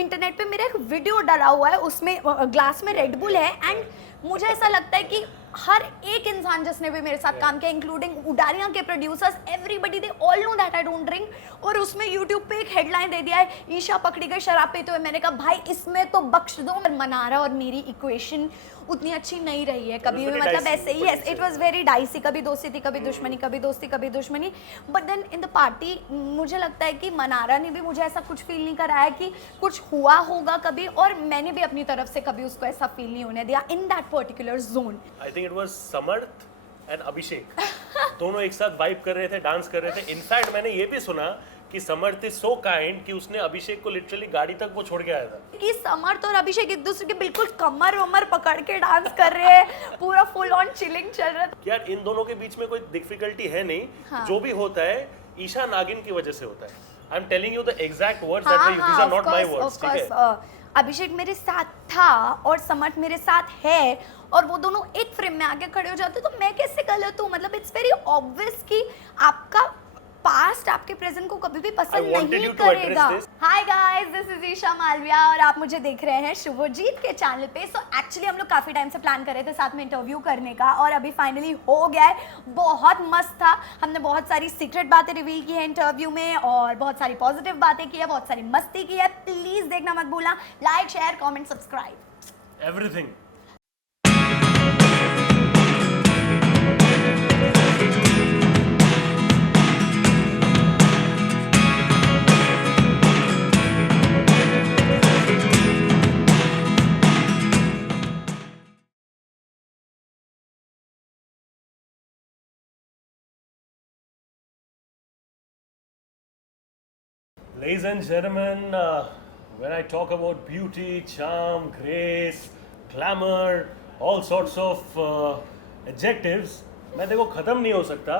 Internet पे मेरा एक वीडियो डाला हुआ है, उसमें ग्लास में रेड बुल है एंड मुझे ऐसा लगता है कि हर एक इंसान जिसने भी मेरे साथ काम किया, इंक्लूडिंग उडारिया के producers, everybody, they all know that I don't drink. और उसमें यूट्यूब पे एक हेडलाइन दे दिया है, ईशा पकड़ी गई शराब पीते हुए। मैंने कहा भाई इसमें तो बख्श दो। मनारा और मेरी इक्वेशन उतनी अच्छी नहीं रही है कभी भी, मतलब ऐसे ही, yes it was very dicey, कभी दोस्ती थी कभी दुश्मनी, कभी दोस्ती कभी दुश्मनी। But then in the party मुझे लगता है कि मनारा ने भी मुझे ऐसा कुछ फील नहीं कराया कि कुछ हुआ होगा कभी, और मैंने भी अपनी तरफ से कभी उसको ऐसा फील नहीं होने दिया in that particular zone. I think it was Samarth and Abhishek दोनों एक साथ वाइब कर रहे थे, डांस कर रहे थे। इनफैक्ट मैंने ये भी सुना कि समर्थ इज सो काइंड कि उसने अभिषेक को लिटरली गाड़ी तक वो छोड़ के आया था। कि समर्थ और अभिषेक एक दूसरे के बिल्कुल कमर वमर पकड़ के डांस कर रहे हैं, पूरा फुल ऑन चिलिंग चल रहा है। यार इन दोनों के बीच में कोई डिफिकल्टी है नहीं। हाँ. जो भी होता है ईशा नागिन की वजह से होता है। I am telling you the exact words that they use, these are not my words, ठीक है। अभिषेक मेरे साथ था और समर्थ मेरे साथ है, और वो दोनों एक फ्रेम में आके खड़े हो जाते तो मैं कैसे गलत हूँ? मतलब इट्स वेरी ऑब्वियस कि आपका पास्ट आपके प्रेजेंट को कभी भी पसंद नहीं करेगा। Hi guys, this is Isha Malviya और आप मुझे देख रहे हैं शुभजीत के चैनल पे। सो एक्चुअली हम लोग काफी टाइम से प्लान कर रहे थे साथ में इंटरव्यू करने का, और अभी फाइनली हो गया है। बहुत मस्त था, हमने बहुत सारी सीक्रेट बातें रिवील की है इंटरव्यू में, और बहुत सारी पॉजिटिव बातें की है, बहुत सारी मस्ती की है। प्लीज देखना मत भूलना, like share comment subscribe everything. Ladies and gentlemen, when I talk about beauty, charm, grace, glamour, all sorts of adjectives, मैं देखो ख़त्म नहीं हो सकता,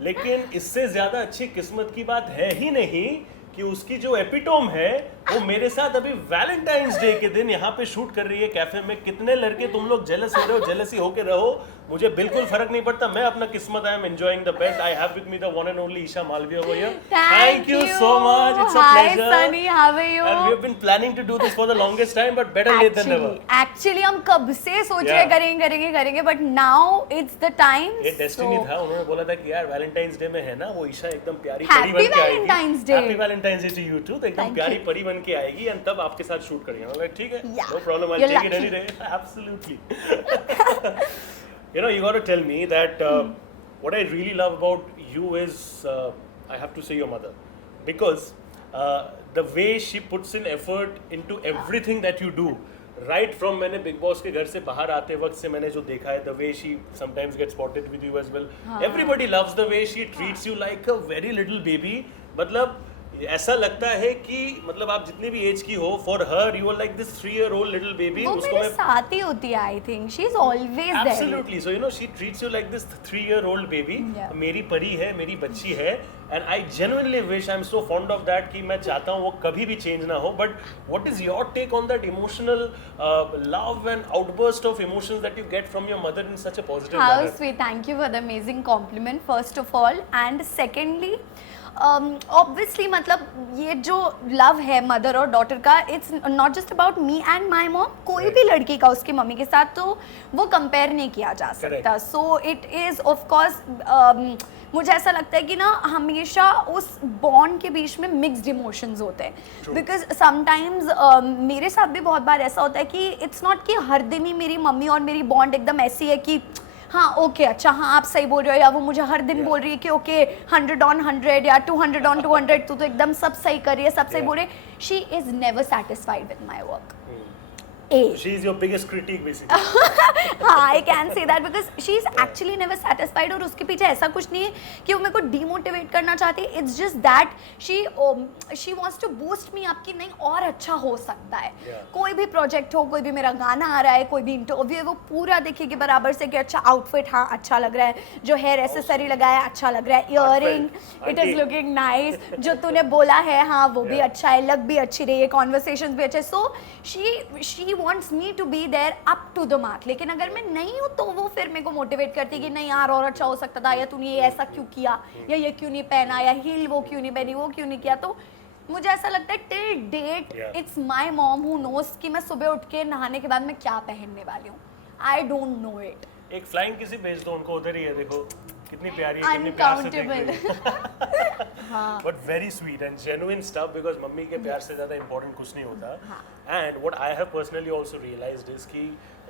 लेकिन इससे ज़्यादा अच्छी किस्मत की बात है ही नहीं कि उसकी जो एपिटोम है वो मेरे साथ अभी वैलेंटाइंस डे के दिन यहाँ पे शूट कर रही है कैफे में। कितने लड़के तुम लोग जेलस हो रहे हो, जेलसी होके रहो, मुझे बिल्कुल फर्क नहीं पड़ता। मैं अपना किस्मत, I am enjoying the best. I have with me the one and only Isha Malviya over here. Thank you so much, it's a pleasure. Hi Sunny, how are you? And we have been planning to do this for the longest time, but better late than never. Actually हम कब से सोच रहे करेंगे, but now it's the time. ये destiny था। उन्होंने बोला था कि यार वैलेंटाइंस डे में है ना, वो ईशा एकदम प्यारी Happy परी बन के आएगी। Valentine's Day। Happy Valentine's Day to you too. तो एकदम Thank प्यारी you। परी बन के आएगी एंड तब आपके साथ शूट करेंगे। मैं ठीक है, Yeah, no problem, I you're take it lucky। Any day, absolutely. You know, you got to tell me that what I really love about you is I have to say your mother, because the way she puts in effort into everything that you do, right from मैंने big boss के घर से बाहर आते वक्त से मैंने जो देखा है, the way she sometimes gets spotted with you as well, everybody loves the way she treats you like a very little baby। मतलब ऐसा लगता है कि मतलब आप जितनी भी एज की हो, for her you are like this 3-year-old little baby. वो मेरे साथ ही होती है, I think she is always there. Absolutely. So you know she treats you like this 3-year-old baby. Yeah. मेरी परी है, मेरी बच्ची है, and I genuinely wish, I'm so fond of that कि मैं चाहता हूँ वो कभी भी change ना हो। But what is your take on that emotional love and outburst of emotions that you get from your mother in such a positive How manner? sweet, thank you for the amazing compliment first of all, and secondly obviously मतलब ये जो love है mother और daughter का, it's not just about me and my mom. कोई भी लड़की का उसकी मम्मी के साथ तो वो कंपेयर नहीं किया जा सकता। So it is of course, मुझे ऐसा लगता है कि ना हमेशा उस बॉन्ड के बीच में मिक्स्ड इमोशंस होते हैं, बिकॉज समटाइम्स मेरे साथ भी बहुत बार ऐसा होता है कि इट्स नॉट कि हर दिन ही मेरी मम्मी और मेरी बॉन्ड एकदम ऐसी है कि हाँ ओके अच्छा हाँ आप सही बोल रहे हो, या वो मुझे हर दिन बोल रही है कि ओके 100 on 100 या 200 on 200, तू तो एकदम सब सही कर रही है, सब सही बोल रही है। She is never satisfied with my work. She is your biggest critique basically. हाँ, I can say that because she is actually never satisfied, और उसके पीछे ऐसा कुछ नहीं है कि वो मेरे को डिमोटिवेट करना चाहती है। It's just that she wants to boost me up कि नहीं और अच्छा हो सकता है। कोई भी प्रोजेक्ट हो, कोई भी मेरा गाना आ रहा है, कोई भी इंटरव्यू है, वो पूरा देखेगी बराबर से कि अच्छा आउटफिट हाँ अच्छा लग रहा है, जो हेयर एसेसरी लगाया अच्छा लग रहा है, earring it is looking nice, जो तूने बोला है हाँ वो भी अच्छा है, लग भी अच्छी रही है, कॉन्वर्सेशन भी अच्छे। So she wants me to be there up to the mark। लेकिन अगर मैं नहीं हूँ तो वो फिर मेरे को मोटिवेट करती है कि नहीं यार और अच्छा हो सकता था, या तूने ये ऐसा क्यों किया, या ये क्यों नहीं पहना, या हील वो क्यों नहीं पहनी, वो क्यों नहीं किया। तो मुझे ऐसा लगता है till date Yeah. It's my mom who knows कि मैं सुबह उठ के नहाने के बाद मैं क्या पहनने वाली हूँ. आई डोंट नो इट. एक फ्लाइंग किसी भेज दो उनको, उधर ही है, देखो कितनी प्यारी है, कितनी प्यार से देख रही है. हाँ. But very sweet and genuine stuff, because mummy के प्यार से ज़्यादा इंपॉर्टेंट कुछ नहीं होता. And what I have personally also realised is कि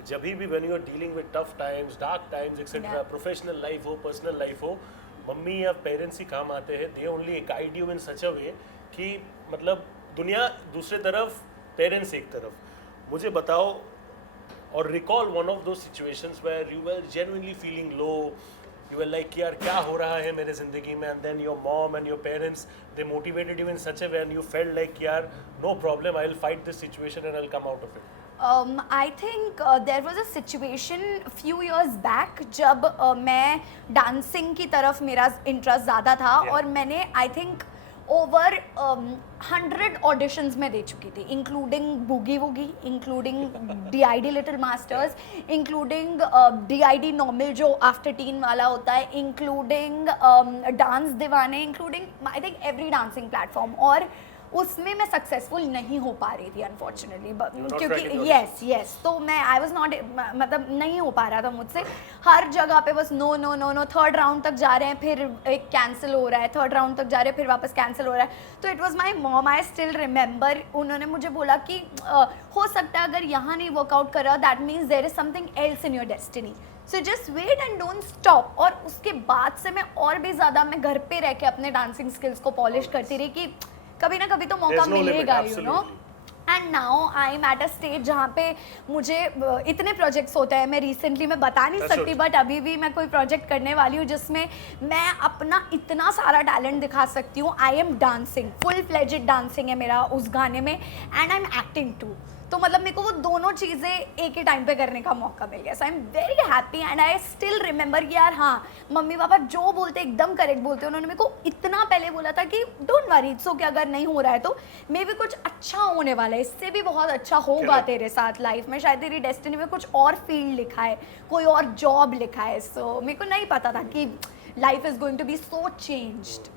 जब भी when you are dealing with tough times, dark times etcetera, Yeah. Professional life हो, पर्सनल लाइफ हो, मम्मी या पेरेंट्स ही काम आते हैं. They only guide you in such a way कि मतलब दुनिया दूसरे तरफ, पेरेंट्स एक तरफ. मुझे बताओ और रिकॉल वन ऑफ दो situations where you were genuinely feeling low, you were like यार क्या हो रहा है मेरे जिंदगी में, and then your mom and your parents they motivated you in such a way and you felt like यार no problem, I will fight this situation and I will come out of it. I think there was a situation few years back जब मैं dancing की तरफ मेरा interest ज़्यादा था. Yeah. और मैंने आई थिंक ओवर 100 ऑडिशंस में दे चुकी थी, including boogie woogie, including DID little masters, including DID normal जो आफ्टर टीन वाला होता है, इंक्लूडिंग डांस दीवाने, including I think every dancing platform. और उसमें मैं सक्सेसफुल नहीं हो पा रही थी अनफॉर्चुनेटली, क्योंकि यस तो मैं आई वाज नॉट, मतलब नहीं हो पा रहा था मुझसे. हर जगह पे बस no no no no, third round तक जा रहे हैं फिर एक कैंसिल हो रहा है, थर्ड राउंड तक जा रहे हैं फिर वापस कैंसिल हो रहा है. तो it was my mom, I still remember, उन्होंने मुझे बोला कि हो सकता है अगर यहाँ नहीं वर्कआउट कर रहा that means there is something else in your destiny, so just wait and don't stop. और उसके बाद से मैं और भी ज़्यादा मैं घर पे रह के अपने डांसिंग स्किल्स को पॉलिश करती रही कि कभी ना कभी तो मौका मिलेगा, you know. And now I am at a stage जहाँ पे मुझे इतने प्रोजेक्ट्स होते हैं, मैं रिसेंटली मैं बता नहीं सकती, बट अभी भी मैं कोई प्रोजेक्ट करने वाली हूँ जिसमें मैं अपना इतना सारा टैलेंट दिखा सकती हूँ. I am dancing, full fledged dancing है मेरा उस गाने में, and I am acting too. तो मतलब मेरे को वो दोनों चीज़ें एक ही टाइम पे करने का मौका मिल गया. So I am very happy and I still remember कि यार हाँ, मम्मी पापा जो बोलते एकदम करेक्ट बोलते. उन्होंने मेरे को इतना पहले बोला था कि डोंट वरी, सो कि अगर नहीं हो रहा है तो मे भी कुछ अच्छा होने वाला है, इससे भी बहुत अच्छा होगा तेरे साथ लाइफ में, शायद तेरी डेस्टिनी में कुछ और फील्ड लिखा है, कोई और जॉब लिखा है. सो मेरे को नहीं पता था कि life is going to be so changed.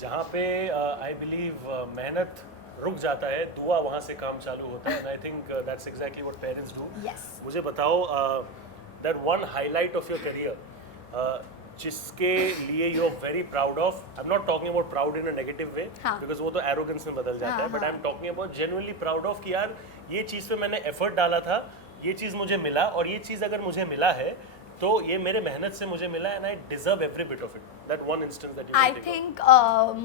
जहाँ पे आई बिलीव मेहनत रुक जाता है, दुआ वहाँ से काम चालू होता है. And I think that's exactly what parents do. मुझे बताओ that one highlight of your career जिसके लिए you are very proud of. I am not talking about proud in a negative way, because वो तो एरोगेंस में बदल जाता है, but I am talking about genuinely proud of कि यार ये चीज़ पे मैंने एफर्ट डाला था, ये चीज़ मुझे मिला, और ये चीज़ अगर मुझे मिला है तो ये मेरे मेहनत से मुझे मिला, and I deserve every bit of it. That one instance that you I think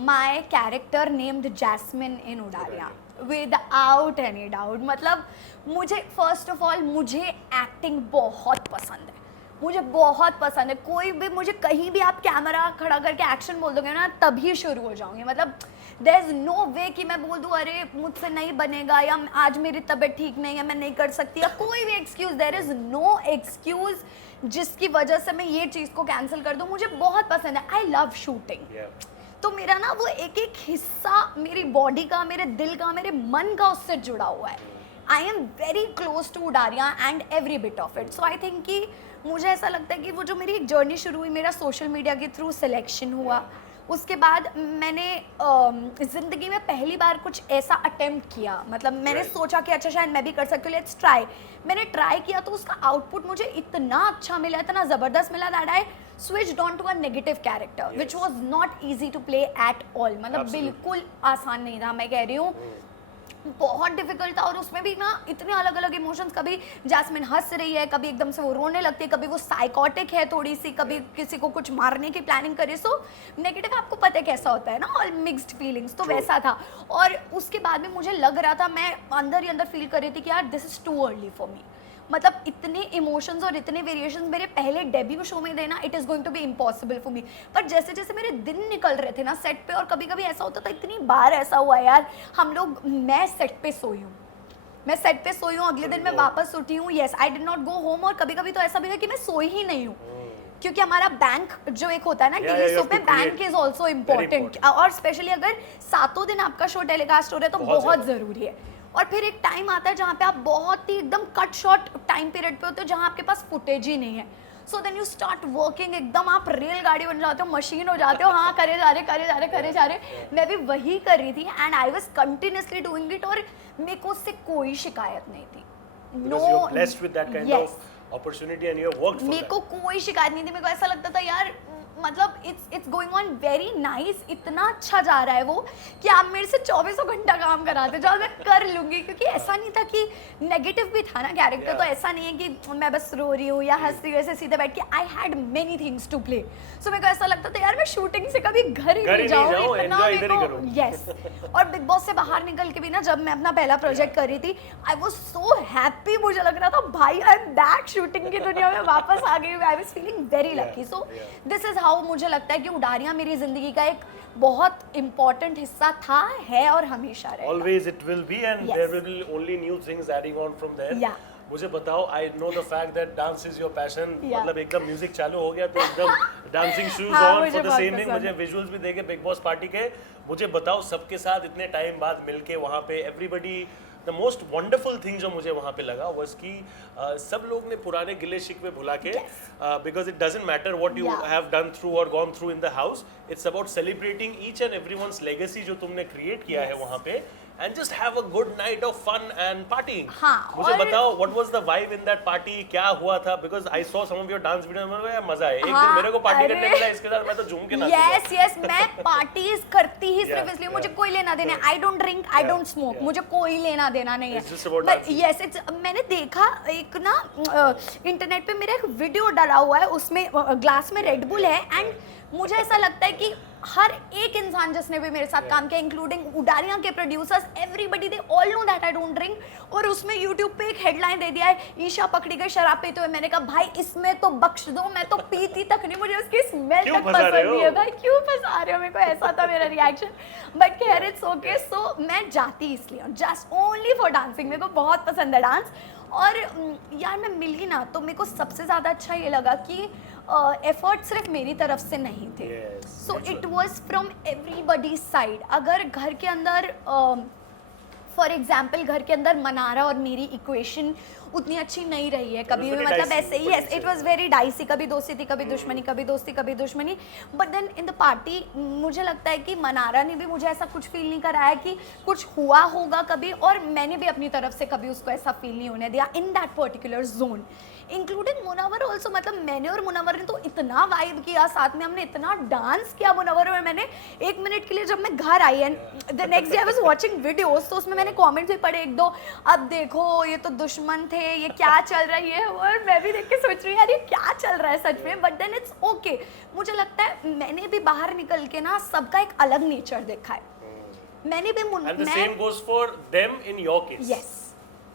my character named Jasmine in Udaria, without any doubt. मतलब मुझे फर्स्ट ऑफ ऑल मुझे एक्टिंग बहुत पसंद है, मुझे बहुत पसंद है. कोई भी मुझे कहीं भी आप कैमरा खड़ा करके एक्शन बोल दोगे ना, तभी शुरू हो जाऊंगी. मतलब देयर इज नो वे कि मैं बोल दूँ अरे मुझसे नहीं बनेगा, या आज मेरी तबीयत ठीक नहीं है मैं नहीं कर सकती, या कोई भी excuse. There is no excuse जिसकी वजह से मैं ये चीज़ को कैंसिल कर दूँ. मुझे बहुत पसंद है, आई लव शूटिंग. तो मेरा ना वो एक एक हिस्सा मेरी बॉडी का, मेरे दिल का, मेरे मन का उससे जुड़ा हुआ है. I am very close to Udaariyaan and every bit of it. So I think कि मुझे ऐसा लगता है कि वो जो मेरी एक जर्नी शुरू हुई, मेरा सोशल मीडिया के थ्रू सिलेक्शन हुआ, उसके बाद मैंने ज़िंदगी में पहली बार कुछ ऐसा अटेम्प्ट किया. मतलब मैंने सोचा कि अच्छा शायद मैं भी कर सकती हूँ, लेट्स ट्राई. मैंने ट्राई किया तो उसका आउटपुट मुझे इतना अच्छा मिला, इतना ज़बरदस्त मिला that I switched on to a negative character, which was not easy to play at all. मतलब बिल्कुल आसान नहीं था, मैं कह रही हूँ बहुत डिफिकल्ट था. और उसमें भी ना इतने अलग अलग इमोशंस, कभी जैस्मिन हंस रही है, कभी एकदम से वो रोने लगती है, कभी वो साइकोटिक है थोड़ी सी, कभी किसी को कुछ मारने की प्लानिंग करे. सो नेगेटिव आपको पता है कैसा होता है ना, ऑल मिक्स्ड फीलिंग्स. तो वैसा था. और उसके बाद में मुझे लग रहा था, मैं अंदर ही अंदर फील कर रही थी कि यार this is too early for me. मतलब इतने इमोशंस और इतने वेरिएशंस मेरे पहले डेब्यू शो में देना, it is going to be impossible for me. But जैसे जैसे मेरे दिन निकल रहे थे ना सेट पे, और कभी कभी ऐसा होता था, इतनी बार ऐसा हुआ यार, हम लोग, मैं सेट पे सोई हूँ, अगले दिन मैं वापस उठी हूँ, yes I did not go home. और कभी कभी तो ऐसा भी है कि मैं सोई ही नहीं हूँ, क्योंकि हमारा बैंक जो एक होता है ना टीवी शो पे, बैंक इज ऑल्सो इम्पॉर्टेंट. और स्पेशली अगर 7 दिन आपका शो टेलीकास्ट हो रहा है तो बहुत ज़रूरी है. और फिर एक टाइम आता है जहाँ पे आप बहुत ही एकदम कट शॉर्ट टाइम पीरियड पे होते हो, जहाँ आपके पास फुटेज ही नहीं है. So then you start working, एकदम आप रेलगाड़ी बन जाते हो, मशीन हो जाते हो, हाँ करे जा रहे। मैं भी वही कर रही थी and I was continuously doing it, और मेरे को उससे कोई शिकायत नहीं थी। Because you're blessed with that kind of opportunity and you have worked for मेरे that. को कोई शिकायत नहीं थी। मेरे को ऐसा लगता था यार मतलब it's going on very nice, इतना अच्छा जा रहा है वो कि आप मेरे से 24 घंटा काम कराते जाओ, मैं कर लूंगी। क्योंकि ऐसा नहीं था कि नेगेटिव भी था ना कैरेक्टर, तो ऐसा नहीं है कि मैं बस रो रही हूँ या हंस रही हूँ ऐसे सीधे बैठ के। I had many things to play, so मेरे को ऐसा लगता था यार मैं शूटिंग से कभी घर ही नहीं जाऊँ, इतना मेरे को। यस, और बिग बॉस से बाहर निकल के भी ना, जब मैं अपना पहला प्रोजेक्ट कर रही थी, आई वाज सो हैप्पी। मुझे लग रहा था भाई आई एम बैक, शूटिंग की दुनिया में वापस आ गई। I was feeling very lucky. So this is how मुझे लगता है कि उडारियां मेरी जिंदगी का एक बहुत इंपॉर्टेंट हिस्सा था, है और हमेशा रहेगा। Always it will be, and Yes. there will be only new things adding on from there. Yeah. मुझे बताओ, I know the fact that dance is your passion. Yeah. मतलब एकदम म्यूजिक चालू हो गया तो एकदम dancing shoes हाँ, on मुझे for the बहुत same thing. पसंद मुझे visuals भी देखे बिग बॉस पार्टी के। मुझे बताओ, सबके साथ इतने टाइम बाद मिलके वहाँ पे everybody, the most wonderful thing जो मुझे वहाँ पे लगा was कि सब लोग ने पुराने गिले शिकवे भुला के, because it doesn't matter what you Yeah. have done through or gone through in the house, it's about celebrating each and everyone's legacy जो तुमने create किया है वहाँ पे, and just have a good night of fun and partying. हाँ, मुझे और- बताओ what was the vibe in that party, क्या हुआ था? Because I saw some of your dance videos, मेरे को यार मजा है। एक दिन हाँ, मेरे को पार्टी अरे। करने मिला, इसके साथ मैं तो झूम के नाचूंगा। यस, मैं पार्टीज करती ही सिर्फ Yeah, इसलिए, yeah. मुझे कोई लेना देना। I don't drink, I don't smoke, yeah. मुझे कोई लेना देना नहीं है। It's just about but dancing. Yes, it's, मैंने देखा एक ना इंटरनेट पे मेरा एक वीडियो डाला हुआ है, उसमें ग्लास में रेड बुल है, एंड मुझे ऐसा लगता है कि हर एक इंसान जिसने भी मेरे साथ काम किया, इंक्लूडिंग उडारियां के producers, everybody, they all know that I don't drink. और उसमें यूट्यूब पे एक हेडलाइन दे दिया है, ईशा पकड़ी गई शराब पीते हुए। मैंने कहा भाई इसमें तो बख्श दो, मैं तो पीती तक नहीं, मुझे उसकी स्मेल क्यों तक फंसा पसंद रहे हो? नहीं है। भाई क्यों फंसा रहे हो मेरे को, ऐसा था मेरा रिएक्शन। बट खैर इट्स ओके। सो मैं जाती इसलिए जस्ट ओनली फॉर डांसिंग, मेरे को बहुत पसंद है डांस। और यार मैं मिली ना, तो मेरे को सबसे ज़्यादा अच्छा ये लगा कि एफर्ट सिर्फ मेरी तरफ से नहीं थे, Yes, so that's it was from everybody side. अगर घर के अंदर फॉर एग्जाम्पल घर के अंदर मनारा और मेरी इक्वेशन उतनी अच्छी नहीं रही है कभी भी, very मतलब dicey, ऐसे ही, what yes you it say. Was very dicey, कभी दोस्ती थी कभी दुश्मनी, कभी दोस्ती कभी दुश्मनी। But then in the party मुझे लगता है कि मनारा ने भी मुझे ऐसा कुछ फील नहीं कराया कि कुछ हुआ होगा कभी, और मैंने भी अपनी तरफ से कभी उसको ऐसा फील नहीं होने दिया in that particular zone, including Munawar also. मतलब मैंने और मुनव्वर ने तो इतना वाइब किया, साथ में हमने इतना डांस किया मुनव्वर में। मैंने 1 मिनट के लिए जब मैं घर आई and the next day I was watching videos, तो उसमें मैंने कमेंट्स भी पढ़े 1-2, अब देखो ये तो दुश्मन थे, ये क्या चल रहा है ये, और मैं भी देख के सोच रही हूँ यार ये क्या चल रहा है सच में। But then it's okay. मुझे लगता है मैंने भी बाहर निकल के ना सबका एक अलग नेचर देखा है। मैंने भी And the same goes for them in your case. Yes,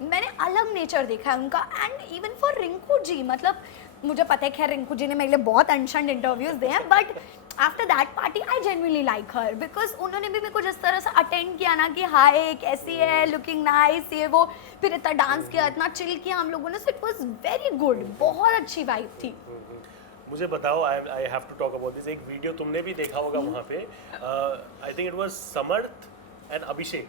मैंने अलग नेचर देखा है उनका। And even for Rinku ji, मतलब मुझे पता है खैर रिंकू जी ने मेरे लिए बहुत अनशंड इंटरव्यूज दिए हैं, but after that party I genuinely like her, because उन्होंने भी मेरे को जिस तरह से अटेंड किया ना कि हाय कैसी है, लुकिंग नाइस, ये वो, फिर इतना डांस किया, इतना चिल किया हम लोगों ने, so it was very good, बहुत अच्छी वाइब थी। मुझे बताओ, I have to talk about this. एक वीडियो तुमने भी देखा होगा वहाँ पे, I think it was Samarth and Abhishek,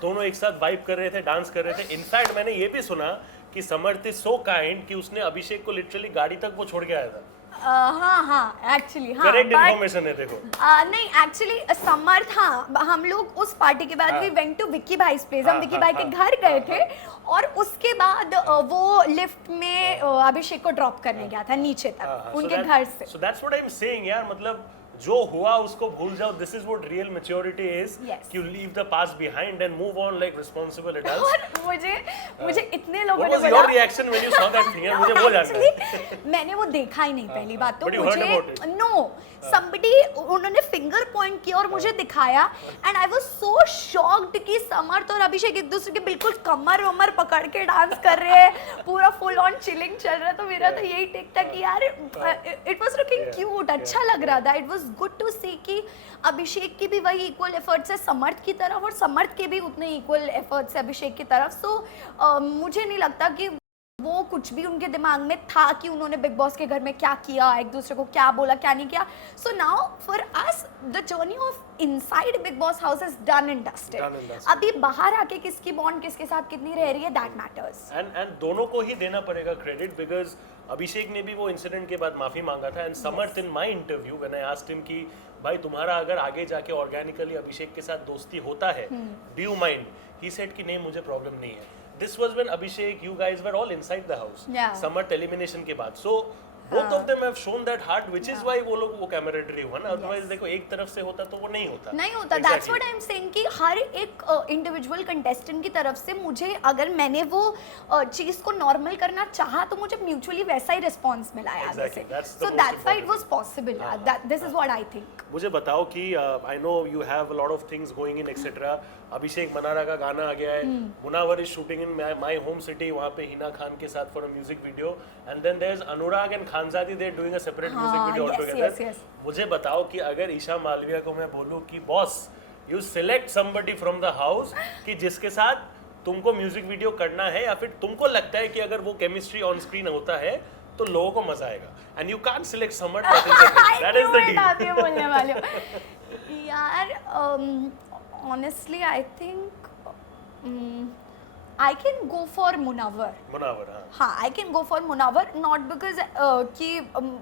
दोनों एक साथ वाइब कर रहे थे, डांस कर रहे थे। इनफैक्ट मैंने ये भी सुना कि समर्थ इज सो काइंड कि उसने अभिषेक को लिटरली गाड़ी तक वो छोड़ के आया था। हाँ एक्चुअली, हाँ करेक्ट but- इन्फॉर्मेशन है, देखो। नहीं एक्चुअली समर्थ, हाँ हम लोग उस पार्टी के बाद वी वेंट टू विक्की भाई प्लेस, हम हाँ, विक्की हाँ, भाई के हाँ, घर गए थे, और उसके बाद वो लिफ्ट में अभिषेक को ड्रॉप करने गया था नीचे तक उनके घर से। So that's what I am saying यार, मतलब जो हुआ उसको भूल जाओ। This is what real maturity is, Yes. कि you leave the past behind and move on like responsible adults. और मुझे इतने लोगों What ने was बोला, your reaction when you saw that thing? यार, मुझे वो जानना है। Actually, मैंने वो देखा ही नहीं पहली बात तो। But you heard about it? No somebody, उन्होंने फिंगर पॉइंट किया और मुझे दिखाया, and I was so shocked कि समर्थ और अभिषेक एक दूसरे के बिल्कुल कमर वमर पकड़ के डांस कर रहे हैं, पूरा फुल ऑन चिलिंग चल रहा है। तो मेरा तो यही टेक था कि यार इट वाज लुकिंग क्यूट, अच्छा लग रहा था। इट वाज गुड टू सी कि अभिषेक की भी वही इक्वल एफर्ट्स है समर्थ की तरफ, और समर्थ के भी उतने इक्वल एफर्ट्स है अभिषेक की तरफ। सो मुझे नहीं लगता कि वो कुछ भी उनके दिमाग में था कि उन्होंने बिग बॉस के घर में क्या किया, एक दूसरे को क्या बोला, क्या नहीं किया. So now for us the journey of inside big boss house is done and dusted. अभी बाहर आके किसकी बॉन्ड किसके साथ कितनी रह रही है, दैट मैटर्स. एंड दोनों को ही देना पड़ेगा क्रेडिट, बिकॉज अभिषेक ने भी वो इंसिडेंट के बाद माफी मांगा था. And Samarth in my interview when I asked him कि भाई तुम्हारा अगर आगे जाके ऑर्गेनिकली अभिषेक के साथ दोस्ती होता है, do you mind? He said कि नहीं, मुझे प्रॉब्लम नहीं है. This was when Abhishek, you guys were all inside the house Samarth elimination के बाद. सो both of them have shown that heart, which is why वो लोग वो कैमरेडरी हुआ ना. अदरवाइज देखो एक तरफ से होता तो वो नहीं होता. That's what I'm saying कि हर एक इंडिविजुअल कंटेस्टेंट की तरफ से मुझे, अगर मैंने वो चीज को नॉर्मल करना चाहा तो मुझे म्यूचुअली वैसा ही रिस्पॉन्स मिला है आगे से. So that's why it was possible. This is what I think. मुझे बताओ कि I know you have a lot of things going in etcetera. Abhishek Mannara का गाना आ गया है. Munawar is shooting in my home city, वहाँ पे हिना खान के साथ for a music video. And then there is Anurag and Khanzaadi, they are doing a separate music video altogether. मुझे बताओ कि अगर ईशा मालविया को मैं बोलूं कि boss you select somebody from the house कि जिसके साथ तुमको म्यूजिक वीडियो करना है, या फिर तुमको लगता है कि अगर वो केमिस्ट्री ऑन स्क्रीन होता है तो लोगों को मजा आएगा, and you can't select someone that is the deal. बोलने वाले हो यार. Honestly, I think I can go for Munawar. Munawar, हाँ, I can go for Munawar, not because कि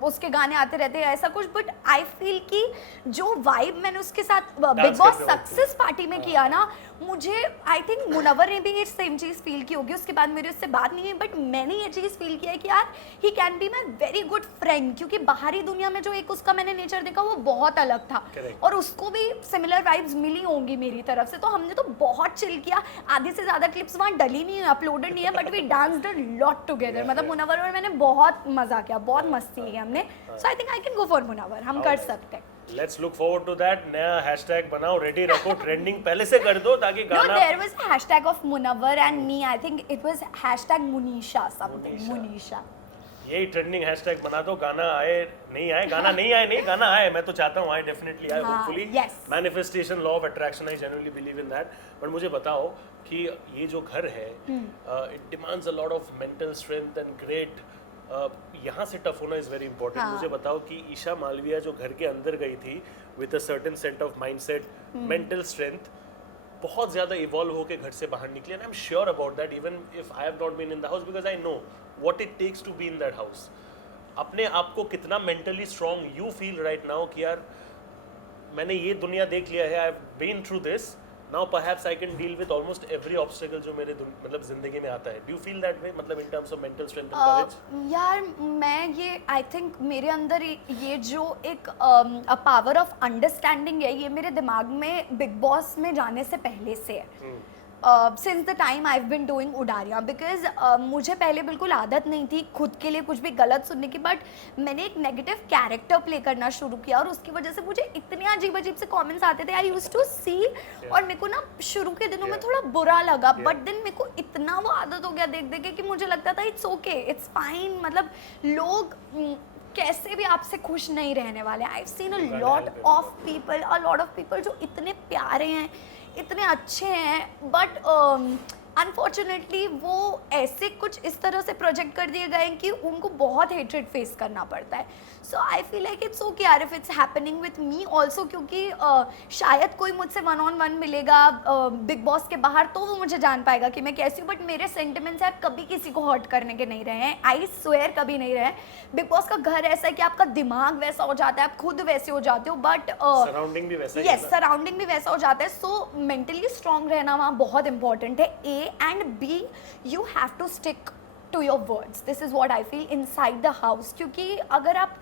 उसके गाने आते रहते हैं ऐसा कुछ, but I feel कि जो vibe मैंने उसके साथ बिग बॉस सक्सेस पार्टी में किया ना, मुझे आई थिंक मुनव्वर ने भी ये सेम चीज़ फील की होगी. उसके बाद मेरी उससे बात नहीं है, बट मैंने ये चीज़ फील किया है कि यार he can be my very good friend, क्योंकि बाहरी दुनिया में जो एक उसका मैंने नेचर देखा वो बहुत अलग था. और उसको भी सिमिलर वाइब्स मिली होंगी मेरी तरफ से. तो हमने तो बहुत चिल किया. आधे से ज़्यादा क्लिप्स वहाँ डली नहीं है, अपलोडेड नहीं है, but we danced a lot together. मतलब मुनव्वर और मैंने बहुत मजा किया, बहुत मस्ती की हमने. So I think I can go for Munawar. हम कर सकते हैं. Let's look forward to that. नया हैशटैग बनाओ, रेडी रखो, ट्रेंडिंग पहले से कर दो ताकि गाना. No, there was a hashtag of Munawwar and me. I think it was hashtag Munisha something. Munisha. यही ट्रेंडिंग हैशटैग बना दो. गाना आए नहीं आए, गाना नहीं आए नहीं, गाना आए. मैं तो चाहता हूँ आए, डेफिनेटली आए, hopefully. Manifestation, law of attraction, I genuinely believe in that. But मुझे बताओ कि ये जो घर है, it demands a lot of mental strength and great. यहाँ से टफ होना इज वेरी इंपॉर्टेंट. मुझे बताओ कि ईशा मालविया जो घर के अंदर गई थी with a certain set of mindset, mental strength, बहुत ज़्यादा इवॉल्व होकर घर से बाहर निकली. And I am sure about that, even if I have not been in the house, because I know what it takes to be in that house. अपने आप को कितना mentally strong you feel right now कि यार मैंने ये दुनिया देख लिया है, I have been through this. Now perhaps I can deal with almost every obstacle जो मेरे मतलब जिंदगी में आता है. Do you feel that way? मतलब in terms of mental strength and courage? यार मैं ये I think मेरे अंदर ये जो एक power of understanding है, ये मेरे दिमाग में बिग बॉस में जाने से पहले से है. Since the time I have been doing Udaariyaan, because मुझे पहले बिल्कुल आदत नहीं थी खुद के लिए कुछ भी गलत सुनने की. बट मैंने एक नेगेटिव कैरेक्टर प्ले करना शुरू किया और उसकी वजह से मुझे इतने अजीब अजीब से कमेंट्स आते थे. आई यूज्ड टू सी, और मेरे को ना शुरू के दिनों में थोड़ा बुरा लगा, बट देन मेरे को इतना वो आदत हो गया देख देख के कि मुझे लगता था इट्स ओके, इट्स फाइन. मतलब लोग कैसे भी आपसे खुश नहीं रहने वाले. I have seen a lot of people जो इतने प्यारे हैं, इतने अच्छे हैं, बट अनफॉर्चुनेटली वो ऐसे कुछ इस तरह से प्रोजेक्ट कर दिए गए कि उनको बहुत हेट्रेड फेस करना पड़ता है. So I feel like it's okay यार if it's happening with me also, क्योंकि शायद कोई मुझसे 1-on-1 मिलेगा बिग बॉस के बाहर तो वो मुझे जान पाएगा कि मैं कैसी हूँ. बट मेरे सेंटिमेंट्स यार कभी किसी को हर्ट करने के नहीं रहे हैं. आई स्वेयर कभी नहीं रहे. बिग बॉस का घर ऐसा है कि आपका दिमाग वैसा हो जाता है, आप खुद वैसे हो जाते हो, बट सराउंडिंग भी वैसा ही है. सराउंडिंग भी वैसा हो जाता है. सो मेंटली स्ट्रांग रहना वहाँ बहुत इंपॉर्टेंट है. A and B, you have to stick to your words. This is what I feel inside the house. क्योंकि अगर आप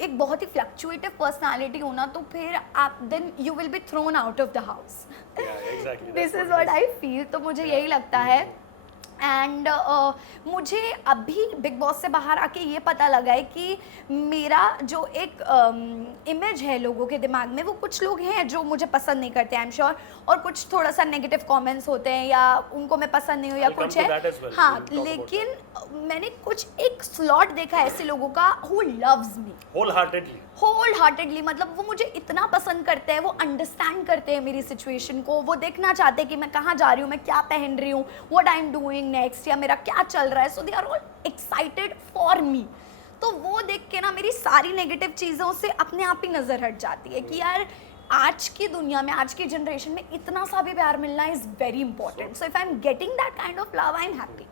एक बहुत ही फ्लक्चुएटिव पर्सनालिटी हो ना, तो फिर आप then you will be thrown out of the house. This is what I feel. तो मुझे यही लगता है. एंड मुझे अभी बिग बॉस से बाहर आके ये पता लगा है कि मेरा जो एक इमेज है लोगों के दिमाग में, वो कुछ लोग हैं जो मुझे पसंद नहीं करते, आई एम श्योर, और कुछ थोड़ा सा नेगेटिव कमेंट्स होते हैं या उनको मैं पसंद नहीं हूँ या कुछ है. हाँ, लेकिन मैंने कुछ एक स्लॉट देखा ऐसे लोगों का who loves me wholeheartedly. Wholeheartedly, मतलब वो मुझे इतना पसंद करते हैं, वो अंडरस्टैंड करते हैं मेरी सिचुएशन को, वो देखना चाहते हैं कि मैं कहाँ जा रही हूँ, मैं क्या पहन रही हूँ, what I am doing next, या मेरा क्या चल रहा है. So they are all excited for me. तो वो देख के ना मेरी सारी नेगेटिव चीज़ों से अपने आप ही नज़र हट जाती है कि यार आज की दुनिया में, आज की जनरेशन में इतना सा भी प्यार मिलना is very important. So if I am getting that kind of love, I am happy.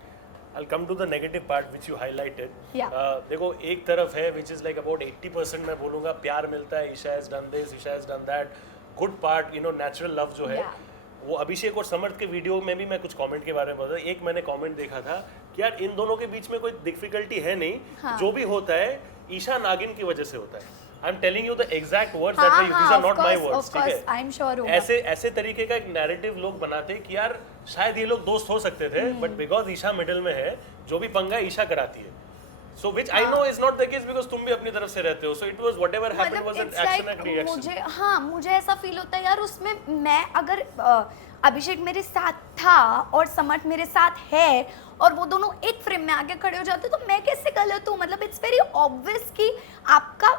I'll come to the negative part which you highlighted. Yeah. देखो एक तरफ है which is like about 80% मैं बोलूँगा प्यार मिलता है, Isha has done this, Isha has done that. Good part, you know, natural love जो है, Yeah. वो अभिषेक और समर्थ के वीडियो में भी मैं कुछ कमेंट के बारे में बोल रहा. एक मैंने कमेंट देखा था कि यार इन दोनों के बीच में कोई डिफिकल्टी है नहीं, हाँ. जो भी होता है ईशा नागिन की वजह से होता है. I am telling you the exact words हाँ, that I use, these are not my of words, ठीक course, है. I'm sure होगा. ऐसे ऐसे तरीके का एक नैरेटिव लोग बनाते हैं कि यार शायद ये लोग दोस्त हो सकते थे, बट बिकॉज ईशा मिडिल में है, जो भी पंगा ईशा कराती है. So which I know is not the case because तुम भी अपनी तरफ से रहते हो. So it was whatever happened was an it's action like and reaction. मुझे, हाँ, मुझे ऐसा फील होता है यार उसमें मैं अगर अभिषेक मेरे साथ था और समर्थ मेरे साथ है और वो दोनों एक फ्रेम में आके खड़े हो जाते तो मैं कैसे गलत हूँ. मतलब इट्स वेरी ऑब्वियस कि आपका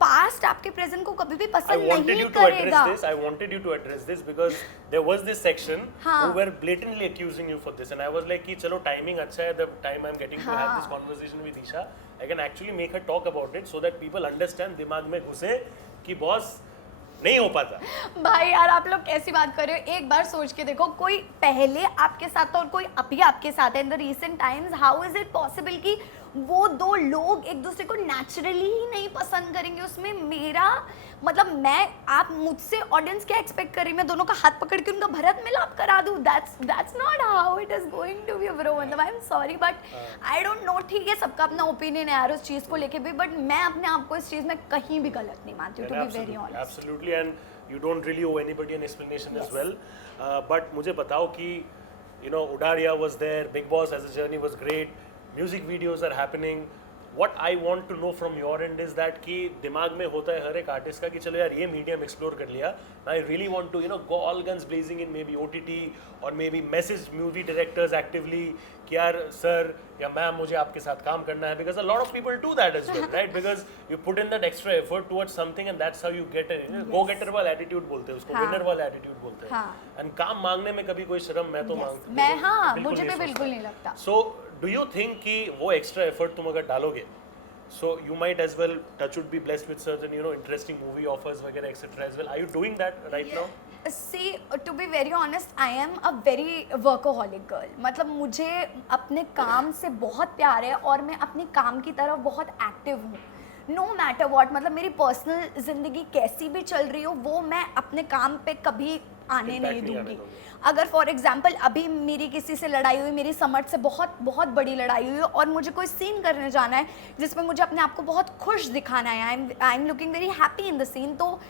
पास्ट आपके प्रेजेंट को कभी भी I पसंद wanted नहीं you to address करेगा. this. I wanted you to address this because there was this section हाँ. who were blatantly accusing you for this, and I was like कि चलो timing अच्छा है. The time I'm getting to have this conversation with Isha, I can actually make her talk about it so that people understand. दिमाग में घुसे कि boss नहीं हो पाता. भाई यार आप लोग कैसी बात कर रहे हो. एक बार सोच के देखो, कोई पहले आपके साथ था और कोई अभी आपके साथ है in the recent times. How is it possible कि वो दो लोग एक दूसरे को नेचुरली ही नहीं पसंद करेंगे. उसमें मेरा मतलब मैं, आप मुझसे ऑडियंस क्या एक्सपेक्ट कर रही, मैं दोनों का हाथ पकड़ के उनका भरत मिलाप करा दूं. That's not how it is going to be bro. मतलब I am sorry but I don't know. ठीक है, सबका अपना ओपिनियन है यार उस चीज़ को लेके भी, बट मैं अपने आप को इस चीज़ में कहीं भी गलत नहीं मानती हूँ, to be very honest. Absolutely, and you don't really owe anybody an explanation as well. But मुझे बताओ कि you know Udaria was there, Big Boss as a journey was great, music videos are happening. What I want to know from your end is that कि दिमाग में होता है हर एक artist का कि चलो यार ये मीडियम एक्सप्लोर कर लिया, I really want to go all guns blazing in maybe OTT or maybe message movie directors actively कि यार सर या मैम मुझे आपके साथ काम करना है, because a lot of people do that as well, right? Because you put in that extra effort towards something and that's how you get a go getter वाला attitude बोलते हैं उसको, हाँ. winner वाला attitude बोलते हैं. हाँ. And काम मांगने में कभी कोई शर्म मैं तो Yes. मांगता मैं, हाँ, बिल्कुल मुझे भी नहीं बिल्कुल सोचता. नहीं लगता. So do you think कि वो extra effort तुम अगर डालोगे, so you might as well touch would be blessed with certain interesting movie offers वगैरह etc as well. Are you doing that right now? See, to be very honest, I am a very workaholic girl. मतलब मुझे अपने काम से बहुत प्यार है और मैं अपने काम की तरफ बहुत एक्टिव हूँ. नो मैटर वॉट, मतलब मेरी पर्सनल ज़िंदगी कैसी भी चल रही हो वो मैं अपने काम पे कभी आने Impact नहीं नहीं आने दूंगी. दोगे. अगर फॉर एग्जाम्पल अभी मेरी किसी से लड़ाई हुई, मेरी समझ से बहुत बहुत बड़ी लड़ाई हुई और मुझे कोई सीन करने जाना है जिसमें मुझे अपने आप को बहुत खुश दिखाना है, I am looking very happy in the scene, तो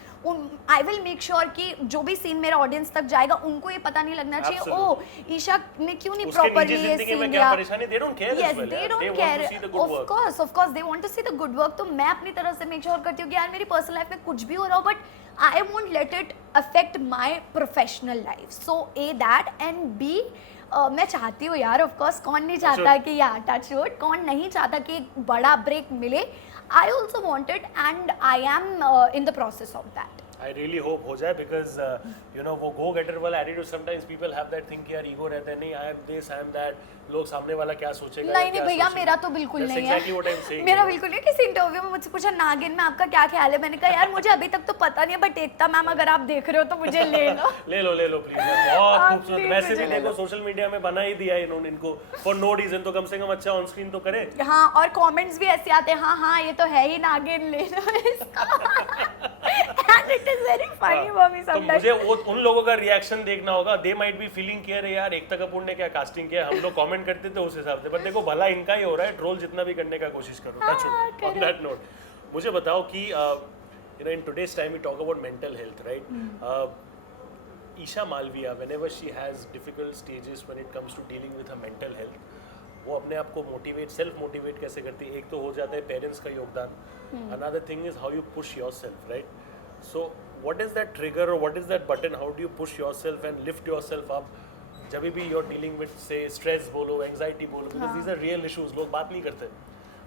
आई विल मेक श्योर कि जो भी सीन मेरा ऑडियंस तक जाएगा उनको ये पता नहीं लगना चाहिए ओ ईशा ने क्यों नहीं प्रॉपर्ली ये सीन लिया. They don't care Yes, as well. they Yeah. don't They care. want to see the good work. Of course, they want to see the good work. तो मैं अपनी तरफ से मेक श्योर करती हूँ कि यार मेरी पर्सनल लाइफ में कुछ भी हो रहा हो but I won't let it affect my professional life. So A that and B मैं चाहती हूँ यार, ऑफ कोर्स कौन नहीं चाहता कि यार टच वुड, कौन नहीं चाहता कि एक बड़ा ब्रेक मिले. I also want it and I am in the process of that. I really hope हो जाए because वो go getter वाला attitude sometimes people have that thing कि यार ego रहता है, नहीं I am this I am that, लोग सामने वाला क्या सोचेगा. नहीं भैया, मेरा तो बिल्कुल नहीं है. Exactly what I'm saying. मेरा बिल्कुल नहीं. किसी इंटरव्यू में मुझसे पूछा नागिन में आपका क्या ख्याल है, मैंने कहा यार मुझे अभी तक तो पता नहीं है बट एकता मैम अगर आप देख रहे हो तो मुझे ले लो. ले लो प्लीज. बहुत आप खूबसूरत. please वैसे मुझे भी ले देखो लो. सोशल मीडिया में बना ही दिया है इन्होंने इनको फॉर नो रीजन, तो कम से कम अच्छा ऑन स्क्रीन तो करे. हाँ, और कमेंट्स भी ऐसे आते हैं, हाँ ये तो है ही नागिन, ले लो इसका. And it is very funny for me तो sometimes. मुझे उन लोगों का रिएक्शन देखना होगा. दे माइट बी फीलिंग कि अरे यार एकता कपूर ने क्या कास्टिंग किया, हम लोग कमेंट करते थे उस हिसाब से, बट देखो भला इनका ही हो रहा है. ट्रोल जितना भी करने का कोशिश करो. हाँ, ऑन दैट नोट मुझे बताओ कि in today's time we talk about mental health, right? Isha Malviya, whenever she has difficult stages when it comes to dealing with her mental health, वो अपने आप को सेल्फ मोटिवेट कैसे करती है. एक तो हो जाता है पेरेंट्स का योगदान. Another thing is how you push yourself, right? So what is that trigger और what is that button, how do you push yourself and lift yourself up जब भी you are dealing with say stress बोलो, anxiety बोलो, because these are real issues. लोग बात नहीं करते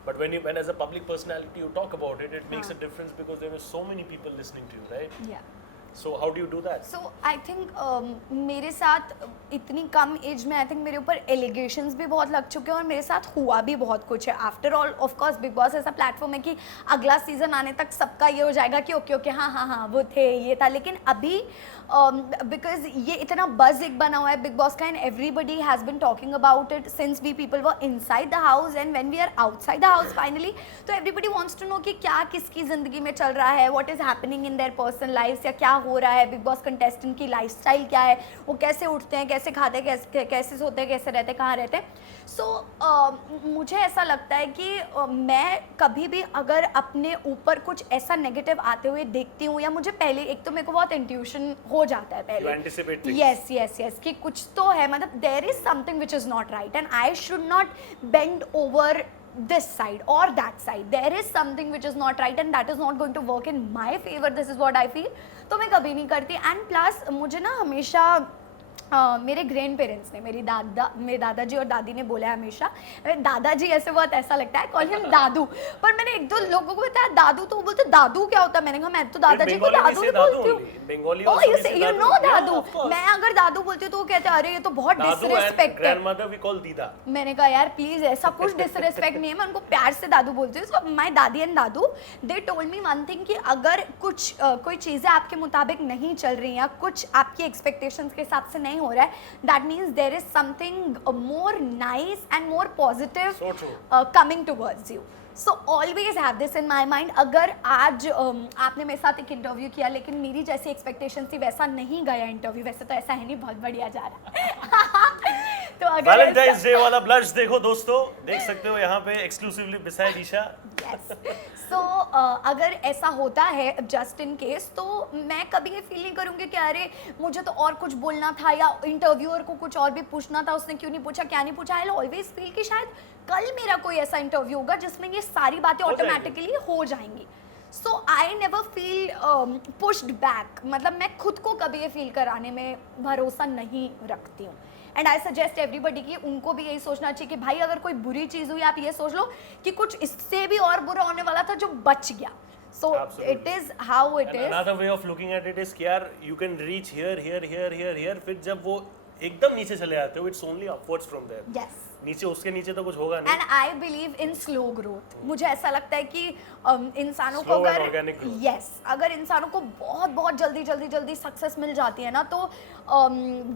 But when as a public personality you talk about it, it makes a difference because there were so many people listening to you, right? Yeah. So how do you do that? So I think मेरे साथ इतनी कम as में I think मेरे ऊपर allegations भी बहुत लग चुके हैं और मेरे साथ हुआ भी बहुत कुछ है. After all of course big boss ऐसा प्लेटफॉर्म है कि अगला सीजन आने तक सबका ये हो जाएगा कि ओके ओके हाँ हाँ हाँ वो थे ये था. लेकिन अभी बिकॉज ये इतना बज एक बना हुआ है बिग बॉस का and everybody has been talking about it since we people were inside the house and when we are outside the house finally. तो एवरीबडी वांट्स टू नो कि क्या किसकी ज़िंदगी में चल रहा है, what is happening in their personal lifes, या क्या हो रहा है, बिग बॉस कंटेस्टेंट की लाइफस्टाइल क्या है, वो कैसे उठते हैं, कैसे खाते हैं, कैसे सोते हैं, कैसे रहते हैं, कहाँ रहते हैं. सो मुझे ऐसा लगता है कि मैं कभी भी अगर अपने ऊपर कुछ ऐसा नेगेटिव आते हुए देखती हूँ या मुझे पहले एक तो मेरे को बहुत इंट्यूशन हो जाता है You पहले. anticipate things. Yes yes yes कि कुछ तो है, मतलब there is something which is not right and I should not bend over this side or that side. There is something which is not right and that is not going to work in my favor. This is what I feel. तो मैं कभी नहीं करती. And plus मुझे ना हमेशा मेरे grand parents ने, मेरे दादाजी और दादी ने बोला है हमेशा. दादाजी ऐसे बहुत ऐसा लगता है कॉल हिम दादू, पर मैंने एक दो लोगों को बताया दादू, तो वो बोलते दादू क्या होता है. मैंने कहा मैं तो दादाजी को दादू ही बोलती हूँ. ओह यू नो दादू. मैं अगर दादू बोलती हूँ तो वो कहते हैं अरे ये तो बहुत डिसरिस्पेक्ट है. Grandmother we call दीदा. मैंने कहा यार प्लीज ऐसा कुछ डिसरिस्पेक्ट नहीं है, मैं उनको प्यार से दादू बोलती हूँ. सो माय दादी and Dadu they told me one thing कि अगर कुछ कोई चीज़ें आपके मुताबिक नहीं चल रही हैं या कुछ आपकी एक्सपेक्टेशंस के हिसाब से नहीं हो रहा है, that means there is something more nice and more positive coming towards you. So always have this in my mind. अगर आज आपने मेरे साथ एक इंटरव्यू किया लेकिन मेरी जैसी एक्सपेक्टेशन थी वैसा नहीं गया इंटरव्यू, वैसे तो ऐसा है नहीं, बहुत बढ़िया जा रहा है. तो अगर वैलेंटाइंस डे वाला ब्लश देखो दोस्तों, देख सकते हो यहाँ पे एक्सक्लूसिवली बिसाइड ईशा. सो अगर ऐसा होता है जस्ट इन केस, तो मैं कभी ये फील नहीं करूँगी कि अरे मुझे तो और कुछ बोलना था या इंटरव्यूअर को कुछ और भी पूछना था, उसने क्यों नहीं पूछा, क्या नहीं पूछा. आई ऑलवेज फील कि शायद कल मेरा कोई ऐसा इंटरव्यू होगा जिसमें ये सारी बातें ऑटोमेटिकली हो जाएंगी. So I never feel pushed back. मतलब मैं खुद को कभी ये फील कराने में भरोसा नहीं रखती हूँ. एंड आई सजेस्ट एवरीबडी कि उनको भी यही सोचना चाहिए कि भाई अगर कोई बुरी चीज़ हुई आप ये सोच लो कि कुछ इससे भी और बुरा होने वाला था जो बच गया. So it is how it is. Another way of looking at it is कि यार you can reach here, फिर जब वो एकदम नीचे चले जाते हो, it's only upwards from there. Yes. नीचे, उसके नीचे तो कुछ होगा नहीं. And I believe in slow growth. मुझे ऐसा लगता है कि इंसानों को Slow and अगर organic growth. yes, अगर इंसानों को बहुत जल्दी सक्सेस मिल जाती है ना, तो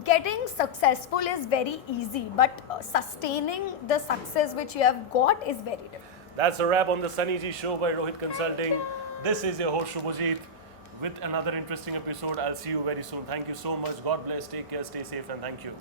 getting successful is very easy, but sustaining the success which you have got is very difficult. That's a wrap on the Sunny G Show by Rohit Consulting. This is your host Shubhajit with another interesting episode. I'll see you very soon. Thank you so much. God bless. Take care. Stay safe and thank you.